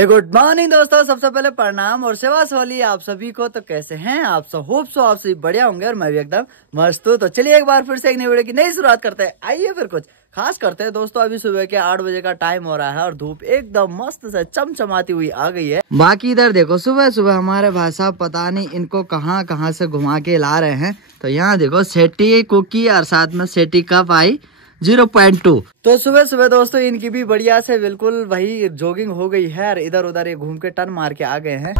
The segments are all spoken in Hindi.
हे गुड मॉर्निंग दोस्तों, सबसे पहले प्रणाम और सेवा सोली आप सभी को। तो कैसे हैं आप सब? होप सो आप सभी बढ़िया होंगे और मैं भी एकदम मस्त हूँ। तो चलिए एक बार फिर से एक नई वीडियो की नई शुरुआत करते हैं। आइए फिर कुछ खास करते हैं दोस्तों। अभी सुबह के 8 बजे का टाइम हो रहा है और धूप एकदम मस्त से चमचमाती हुई आ गई है। बाकी इधर देखो सुबह सुबह हमारे भाई साहब पता नहीं इनको कहाँ कहाँ से घुमा के ला रहे हैं। तो यहाँ देखो सेटी कुकी और साथ में सेटी कप आई 0.2। तो सुबह सुबह दोस्तों इनकी भी बढ़िया से बिल्कुल वही जॉगिंग हो गई है और इधर उधर ये घूम के टर्न मार के आ गए हैं।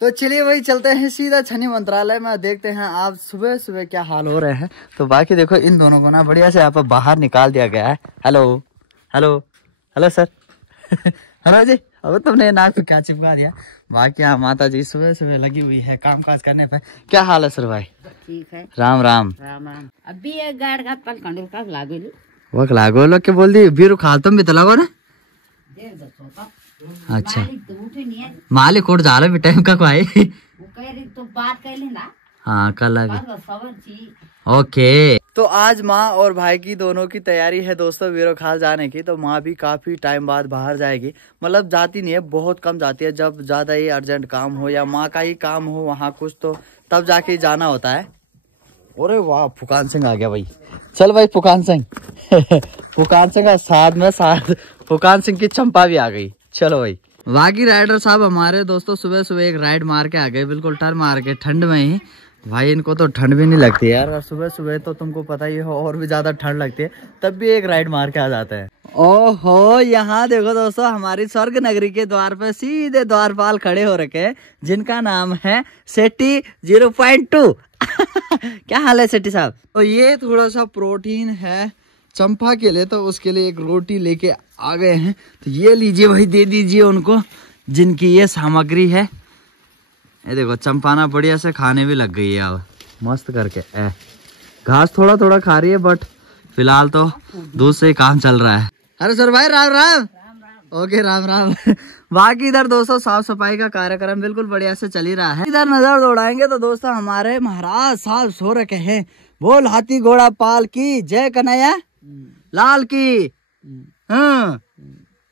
तो चलिए वही चलते हैं सीधा छनी मंत्रालय में, देखते हैं आप सुबह सुबह क्या हाल हो रहे हैं। तो बाकी देखो इन दोनों को ना बढ़िया से यहाँ पर बाहर निकाल दिया गया है। Hello hello hello sir hello जी। अब तुमने नाक पे क्या चिपका दिया? बाकी यहाँ माता जी सुबह सुबह लगी हुई है काम काज करने पे। क्या हाल है सर भाई? ठीक है। राम राम राम राम। अभी एक गाड़ का पल कंडल का लागेलु वो लागो लो के बोल दी बीरू खाल तुम भी तो लगो ना। अच्छा तो उठे नहीं है। मालिक उठ जा भी टाइम का कोई वो कह रही तो बात कर लेना। हाँ कल अभी सबर थी। ओके। तो आज माँ और भाई की दोनों की तैयारी है दोस्तों वीरो खाल जाने की। तो माँ भी काफी टाइम बाद बाहर जाएगी, मतलब जाती नहीं है, बहुत कम जाती है। जब ज्यादा ही अर्जेंट काम हो या माँ का ही काम हो वहाँ कुछ, तो तब जाके जाना होता है। अरे वाह फुकान सिंह आ गया भाई। चल भाई फुकान सिंह फुकान सिंह का साथ फुकान सिंह की चंपा भी आ गई। चलो भाई बाकी राइडर साहब हमारे दोस्तों सुबह सुबह एक राइड मार के आ गए, बिल्कुल टर्न मार के ठंड में ही। भाई इनको तो ठंड भी नहीं लगती यार, सुबह सुबह तो तुमको पता ही हो और भी ज्यादा ठंड लगती है, तब भी एक राइड मार के आ जाते हैं। ओहो यहाँ देखो दोस्तों हमारी स्वर्ग नगरी के द्वार पे सीधे द्वारपाल खड़े हो रखे हैं, जिनका नाम है सेटी 0.2 क्या हाल है सेटी साहब? तो ये थोड़ा सा प्रोटीन है चंपा के लिए, तो उसके लिए एक रोटी लेके आ गए हैं। तो ये लीजिए भाई, दे दीजिए उनको जिनकी ये सामग्री है। ये देखो चंपाना बढ़िया से खाने भी लग गई है अब मस्त करके। घास थोड़ा थोड़ा खा रही है बट फिलहाल तो दूध से ही काम चल रहा है। अरे सर भाई राम राम। ओके राम राम बाकी इधर दोस्तों साफ सफाई का कार्यक्रम बिल्कुल बढ़िया से चल ही रहा है। इधर नजर दौड़ाएंगे तो दोस्तों हमारे महाराज साहब सो रखे हैं। बोल हाथी घोड़ा पाल की जय कन्हैया लाल की।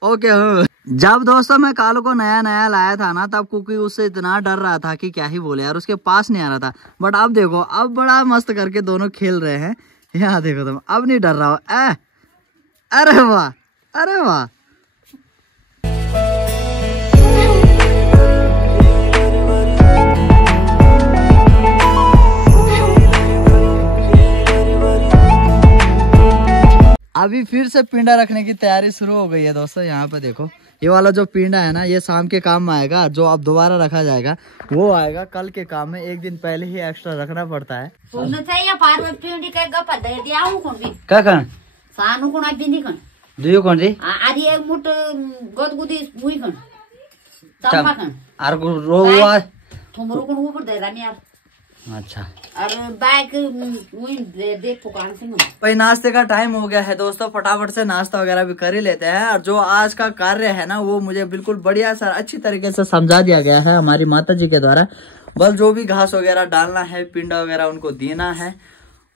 ओके हाँ। जब दोस्तों मैं कालू को नया नया लाया था ना, तब कुकी उससे इतना डर रहा था कि क्या ही बोले यार, उसके पास नहीं आ रहा था। बट अब देखो अब बड़ा मस्त करके दोनों खेल रहे हैं। यहाँ देखो तुम, अब नहीं डर रहा हो। अरे वाह अरे वाह। अभी फिर से पिंडा रखने की तैयारी शुरू हो गई है दोस्तों। यहाँ पे देखो ये वाला जो पिंडा है ना, ये शाम के काम में आएगा। जो अब दोबारा रखा जाएगा वो आएगा कल के काम में। एक दिन पहले ही एक्स्ट्रा रखना पड़ता है। अच्छा भाई नाश्ते का टाइम हो गया है दोस्तों, फटाफट से नाश्ता वगैरह भी कर ही लेते हैं। और जो आज का कार्य है ना, वो मुझे बिल्कुल बढ़िया सर अच्छी तरीके से समझा दिया गया है हमारी माता जी के द्वारा। बस जो भी घास वगैरह डालना है, पिंडा वगैरह उनको देना है,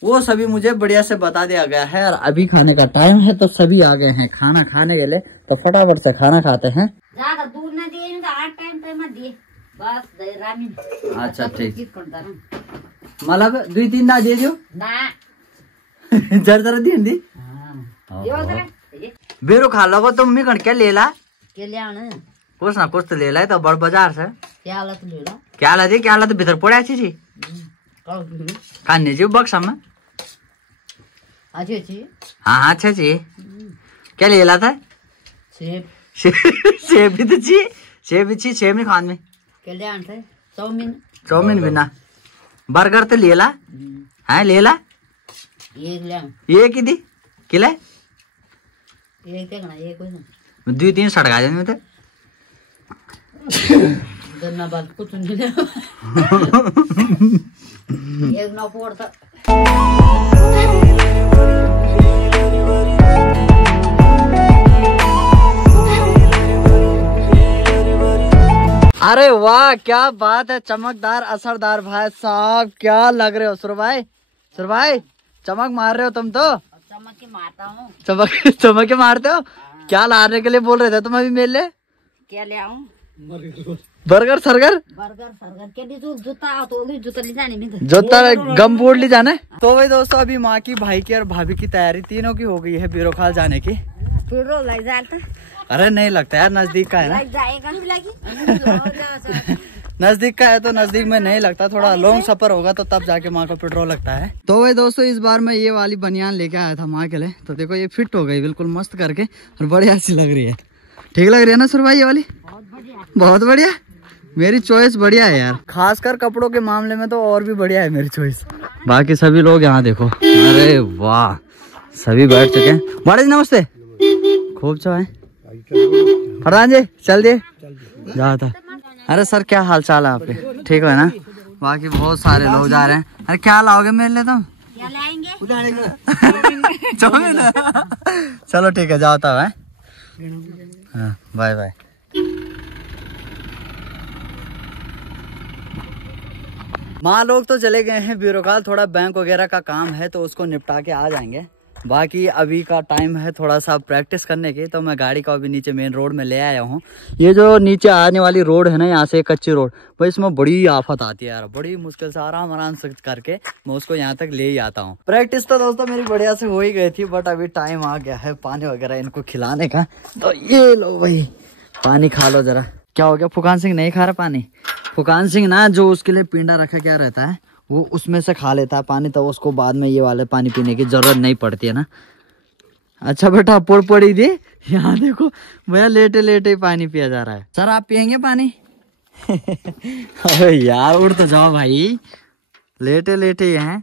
वो सभी मुझे बढ़िया से बता दिया गया है। और अभी खाने का टाइम है तो सभी आ गए हैं खाना खाने के लिए। तो फटाफट से खाना खाते हैं। ज्यादा दूध न दिए तो 8 टाइम पे मत दिए बस। अच्छा ठीक मतलब 2-3 ना दे दियो जर जरा दी बेरो खा लो तुम मी कण क्या ले ला कुछ ना कुछ तो ले ला। तो बड़ बाजार से क्या ला तो भीतर पड़े अच्छी थी खाने जी बक्सा में। हाँ अच्छा जी क्या ले ला था? सेब भी तो चाहिए, सेब भी चाहिए। सेब नहीं खान में चाउमीन भी ना। बर्गर तो ले ला है ले ला ये की दी किला 2-3 सड़का जाने में तो कुछ नहीं एक ना पड़ता। अरे वाह क्या बात है, चमकदार असरदार भाई साहब, क्या लग रहे हो सुर भाई? सर भाई चमक मार रहे हो तुम तो। चमक के मारता हूँ। चमक के मारते हो। क्या लाने के लिए बोल रहे थे तुम अभी मेरे लिए? क्या ले आऊँ? बर्गर सरगर के लिए जूता तो भी जूता ले जाने में जूता गम बोर्ड ले जाना है। तो भाई दोस्तों अभी माँ की, भाई की और भाभी की तैयारी तीनों की हो गई है बीरोखाल जाने की। पेट्रोल लग जाता। अरे नहीं लगता यार, नजदीक का है ना। नजदीक का है तो नजदीक में नहीं लगता, थोड़ा लॉन्ग सफर होगा तो तब जाके माँ को पेट्रोल लगता है। तो भाई दोस्तों इस बार मैं ये वाली बनियान लेके आया था माँ के लिए। तो देखो ये फिट हो गई बिल्कुल मस्त करके और बढ़िया सी लग रही है। ठीक लग रही है ना सर भाई ये वाली? बहुत बढ़िया। मेरी चॉइस बढ़िया है यार, खासकर कपड़ों के मामले में तो और भी बढ़िया है मेरी चॉइस। बाकी सभी लोग यहाँ देखो, अरे वाह सभी बैठ चुके हैं। बड़े जी नमस्ते, खूब छो है प्रधान जी, चल दिए जाता। अरे सर क्या हाल चाल है आपके? ठीक है ना? बाकी बहुत सारे लोग जा रहे हैं। अरे क्या लाओगे मेरे लिए तुम? चाउमीन। चलो ठीक है जाता है। हाँ बाय बाय। माँ लोग तो चले गए हैं बीरोखाल, थोड़ा बैंक वगैरह का काम है तो उसको निपटा के आ जाएंगे। बाकी अभी का टाइम है थोड़ा सा प्रैक्टिस करने की, तो मैं गाड़ी को अभी नीचे मेन रोड में ले आया हूँ। ये जो नीचे आने वाली रोड है ना, यहाँ से कच्ची रोड, भाई इसमें बड़ी आफत आती है यार। बड़ी मुश्किल से आराम से करके मैं उसको यहाँ तक ले ही आता हूँ। प्रैक्टिस तो दोस्तों मेरी बढ़िया से हो ही गई थी, बट अभी टाइम आ गया है पानी वगैरह इनको खिलाने का। तो ये लो भाई पानी खा लो जरा। क्या हो गया? फुकान सिंह नहीं खा रहा पानी? फुकान सिंह ना जो उसके लिए पिंडा रखा क्या रहता है वो उसमें से खा लेता है पानी, तो उसको बाद में ये वाले पानी पीने की जरूरत नहीं पड़ती है ना। अच्छा बेटा पोड़ पड़ी थी, यहाँ देखो भैया लेटे लेटे ही पानी पिया जा रहा है। सर आप पियेंगे पानी? अरे यार उठ तो जाओ भाई, लेटे लेटे ही हैं।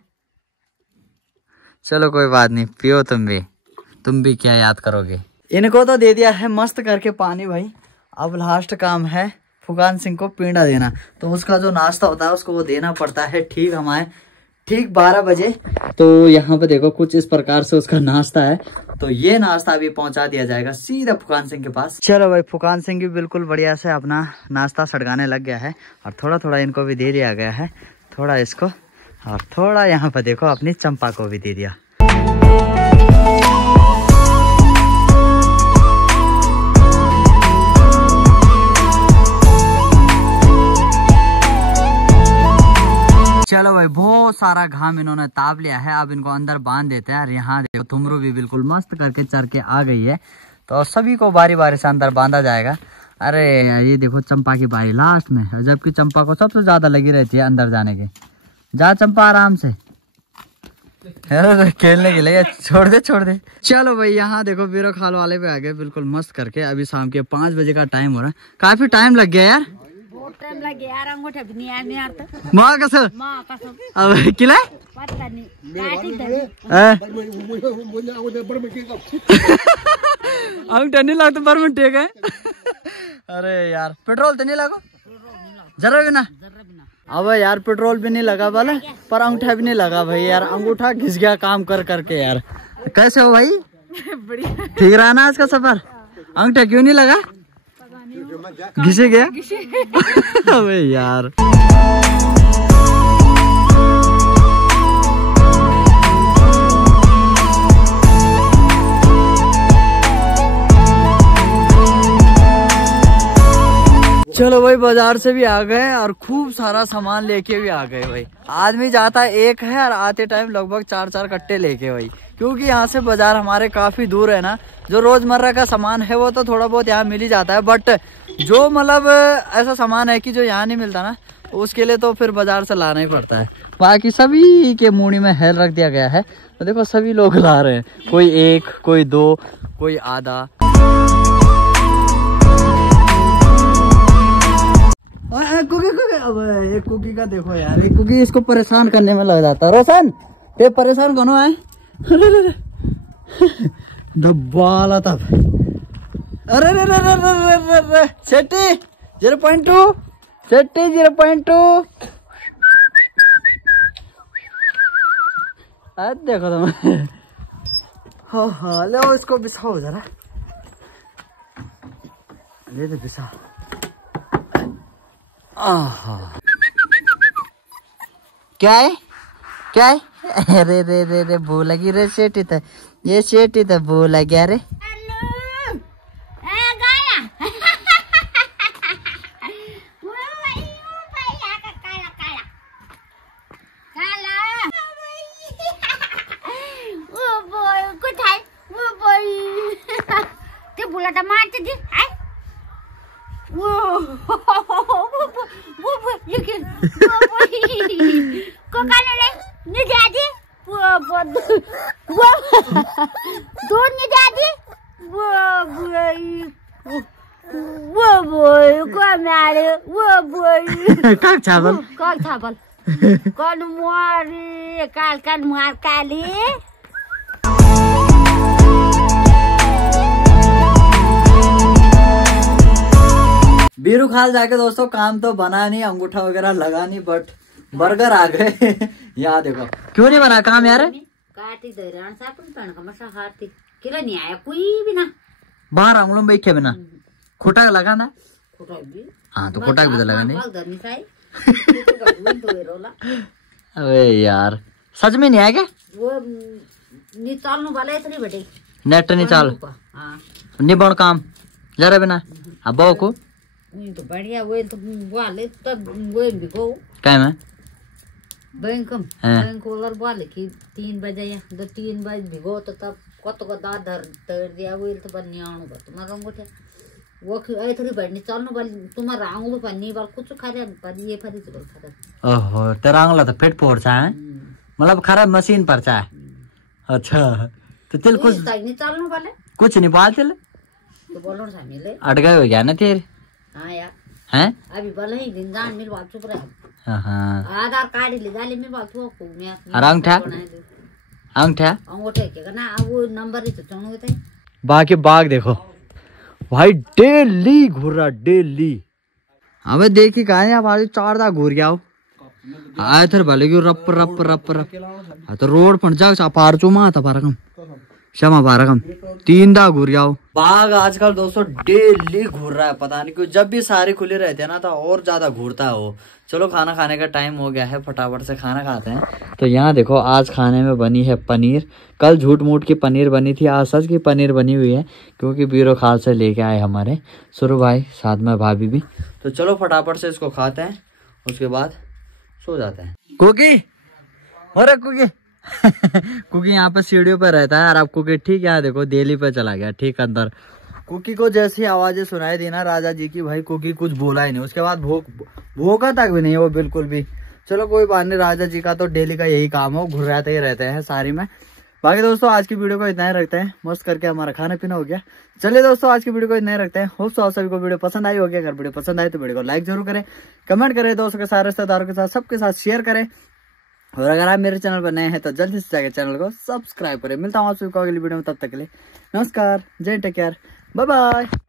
चलो कोई बात नहीं, पियो तुम भी क्या याद करोगे। इनको तो दे दिया है मस्त करके पानी भाई। अब लास्ट काम है फुकान सिंह को पिंडा देना, तो उसका जो नाश्ता होता है उसको वो देना पड़ता है ठीक 12 बजे। तो यहाँ पे देखो कुछ इस प्रकार से उसका नाश्ता है। तो ये नाश्ता अभी पहुंचा दिया जाएगा सीधा फुकान सिंह के पास। चलो भाई फुकान सिंह भी बिल्कुल बढ़िया से अपना नाश्ता सड़गाने लग गया है और थोड़ा थोड़ा इनको भी दे दिया गया है, थोड़ा इसको और थोड़ा यहाँ पे देखो अपनी चंपा को भी दे दिया। चलो भाई बहुत सारा घाम इन्होंने ताप लिया है, अब इनको अंदर बांध देते हैं। और यहाँ देखो तुमरू भी बिल्कुल मस्त करके चर के आ गई है, तो सभी को बारी बारी से अंदर बांधा जाएगा। अरे ये देखो चंपा की बारी लास्ट में, जबकि चंपा को सबसे ज्यादा लगी रहती है अंदर जाने की। जा चंपा आराम से खेलने के लिए, छोड़ दे। चलो भाई यहाँ देखो बीरोखाल वाले पे आ गए बिल्कुल मस्त करके। अभी शाम के 5 बजे का टाइम हो रहा है, काफी टाइम लग गया यार। टाइम लग गया यार, अंगूठे भी नहीं आता। माँ कसम अब किला पता नहीं अंगूठा नहीं लगता पर ठीक है। अरे यार पेट्रोल तो नहीं लगा जरा भी ना। अब यार पेट्रोल भी नहीं लगा वाला, पर अंगूठा भी नहीं लगा भाई यार। अंगूठा घिस गया काम कर करके यार। कैसे हो भाई? ठीक रहा ना आज का सफर? अंगूठा क्यों नहीं लगा? घिसे गया। अबे यार चलो भाई बाजार से भी आ गए और खूब सारा सामान लेके भी आ गए भाई। आदमी जाता एक है और आते टाइम लगभग 4-4 कट्टे लेके भाई, क्योंकि यहाँ से बाजार हमारे काफी दूर है ना। जो रोजमर्रा का सामान है वो तो थोड़ा बहुत यहाँ मिल ही जाता है, बट जो मतलब ऐसा सामान है कि जो यहाँ नहीं मिलता ना, उसके लिए तो फिर बाजार से लाना ही पड़ता है। बाकी सभी के मूड़ी में हेल रख दिया गया है, तो देखो सभी लोग ला रहे हैं, कोई 1, कोई 2, कोई आधा। अब एक कुकी का देखो यार, एक कुकी इसको परेशान करने में लग जाता है। रोशन ये परेशान कौन है? दब्बाला तब। अरे सेट्टी 0.2 सेट्टी 0.2। देखो तुम। हाँ ले इसको बिछाओ जरा, ले दे बिछा। क्या है अरे रे रे रे भूल लगी रे सेठी तो ये सेठी तो भूल गया रे। बुलाता मारते दी वो लेकिन को काले नहीं दादी वो दूध नहीं दादी वो को मारे वो काक चावल कौन मारे काल मार काली। बीरू खाल जाके दोस्तों काम तो बना नहीं, अंगूठा वगैरह लगा नहीं, बट बर्गर आ गए। यहाँ देखो क्यों नहीं बना काम यार। काटी दरान सापुन पण कमसा हाथी किला नहीं आया कोई भी ना बाहर आंगलों में बैठे बिना खोटा लगा ना। खोटा भी हाँ तो खोटा भी तो लगा नहीं। अबे यार सच में नहीं आया क्या? वो निचालने वाला इतनी बड़े नेट नहीं चाल नहीं बन काम जरा बिना अब को तो बढ़िया वो तो वाले तब वो भी को क्या में बैंक वाला वाले की 3 बजे या 3 बजे भी गो तो तब कत को दादर तर दिया वो तो बन्नी आनो बस तुम्हारा अंगूठे वो ऐ थोड़ी बढ़नी चलने वाली तुम्हारा आंगुल पन्नी वाल कुछ खा रहा पर ये फरी चल खा। ओहो तेरा आंगला तो पेट पोरचा है मतलब खराब मशीन पर चा। अच्छा तो तेल कुछ नहीं चलने वाले कुछ नहीं पाल तेल तो बोलो ना मिले अट गए हो गया ना तेरे। हाँ यार हैं अभी भले ही दिन जान मिल बात चुप रहे। हाँ आधार कार्ड ले जाले में बात हुआ को मैं अंगूठा अंगूठे के ना वो नंबर ही तो चुनो होते हैं। बाकी बाग देखो भाई डेली घूर रहा डेली। अबे देखी कहा है आप 4 दा घूर गया आए थे भले क्यों रप रप रप रप तो रोड पर जा पार चुमा था पारकम क्षमा पारकम 3 दा घूर गया बाग आजकल दोस्तों डेली घूर रहा है पता नहीं क्यों। जब भी सारे खुले रहते हैं ना तो और ज्यादा घूरता है वो। चलो खाना खाने का टाइम हो गया है, फटाफट से खाना खाते हैं। तो यहाँ देखो आज खाने में बनी है पनीर। कल झूठ मूठ की पनीर बनी थी, आज सच की पनीर बनी हुई है क्योंकि बीरो खाल से लेके आए हमारे सुरु भाई, साथ में भाभी भी। तो चलो फटाफट से इसको खाते हैं, उसके बाद सो जाते हैं। कुकी अरे कुकी कुकी यहाँ पे सीढ़ियों पे रहता है और आप कुकी ठीक यहाँ देखो दिल्ली पे चला गया ठीक अंदर। कुकी को जैसी आवाजें सुनाई दी ना राजा जी की, भाई कुकी कुछ बोला ही नहीं। उसके बाद भूखा तक भी नहीं वो बिल्कुल भी। चलो कोई बात नहीं, राजा जी का तो डेली का यही काम हो, घुर्राते ही रहते हैं सारी में। बाकी दोस्तों आज की वीडियो को इतना ही रखते हैं, मस्त करके हमारा खाना पीना हो गया। चलिए दोस्तों आज की वीडियो को इतना ही रखते हैं। होप सो आप सभी को वीडियो पसंद आई होगी। अगर वीडियो पसंद आई तो वीडियो को लाइक जरूर करें, कमेंट करें, दोस्तों के साथ रिश्तेदारों के साथ सबके साथ शेयर करें। और अगर आप मेरे चैनल पर नए हैं तो जल्दी से जाकर चैनल को सब्सक्राइब करें। मिलता हूँ आप सभी को अगली वीडियो में, तब तक के लिए नमस्कार, जय टेक केयर, बाय बाय।